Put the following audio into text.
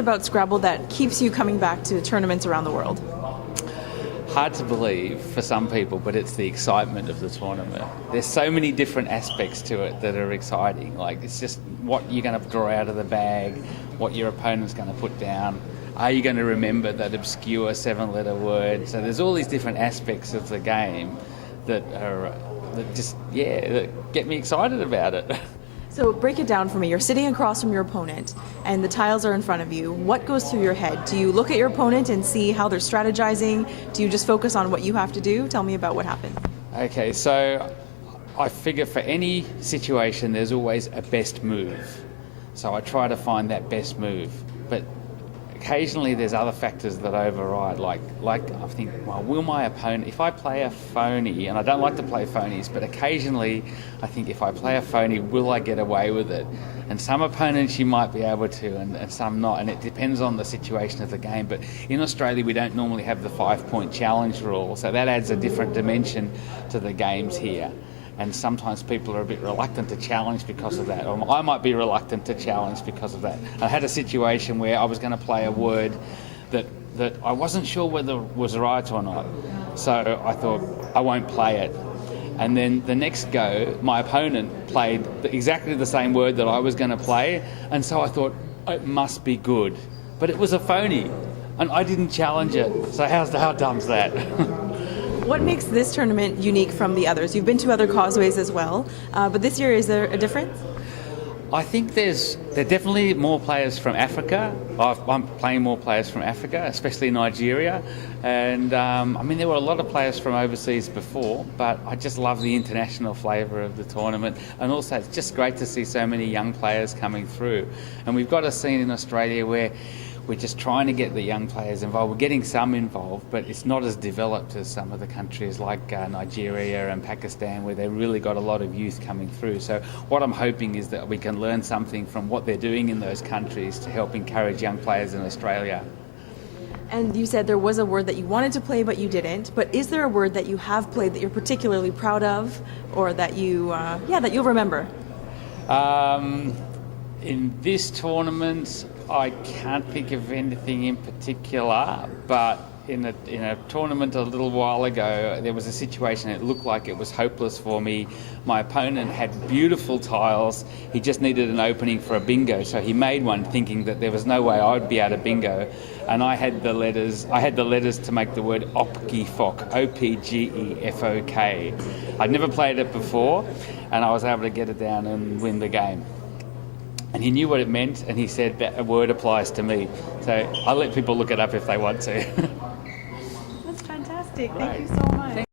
about Scrabble that keeps you coming back to tournaments around the world? Hard to believe for some people, but it's the excitement of the tournament. There's so many different aspects to it that are exciting. Like, it's just what you're going to draw out of the bag, what your opponent's going to put down. Are you going to remember that obscure 7-letter word? So there's all these different aspects of the game that get me excited about it. So break it down for me. You're sitting across from your opponent and the tiles are in front of you. What goes through your head? Do you look at your opponent and see how they're strategizing? Do you just focus on what you have to do? Tell me about what happened. Okay, so I figure for any situation there's always a best move. So I try to find that best move. But occasionally there's other factors that override, like I think, well, will my opponent, if I play a phony, and I don't like to play phonies, but occasionally I think if I play a phony, will I get away with it? And some opponents you might be able to, and some not, and it depends on the situation of the game. But in Australia we don't normally have the 5-point challenge rule, so that adds a different dimension to the games here. And sometimes people are a bit reluctant to challenge because of that. Or I might be reluctant to challenge because of that. I had a situation where I was going to play a word that I wasn't sure whether it was right or not. So I thought, I won't play it. And then the next go, my opponent played exactly the same word that I was going to play. And so I thought, it must be good. But it was a phony. And I didn't challenge it. So how dumb's that? What makes this tournament unique from the others? You've been to other Causeways as well, but this year, is there a difference? I think there are definitely more players from Africa. I'm playing more players from Africa, especially Nigeria. And there were a lot of players from overseas before, but I just love the international flavour of the tournament. And also it's just great to see so many young players coming through. And we've got a scene in Australia where we're just trying to get the young players involved. We're getting some involved, but it's not as developed as some of the countries like Nigeria and Pakistan, where they've really got a lot of youth coming through. So what I'm hoping is that we can learn something from what they're doing in those countries to help encourage young players in Australia. And you said there was a word that you wanted to play but you didn't. But is there a word that you have played that you're particularly proud of, or that that you'll remember? In this tournament, I can't think of anything in particular, but in a tournament a little while ago, there was a situation that looked like it was hopeless for me. My opponent had beautiful tiles. He just needed an opening for a bingo, so he made one thinking that there was no way I would be able to bingo. And I had the letters to make the word Opgefok, O-P-G-E-F-O-K. I'd never played it before, and I was able to get it down and win the game. And he knew what it meant, and he said that a word applies to me. So I'll let people look it up if they want to. That's fantastic. Thank you so much.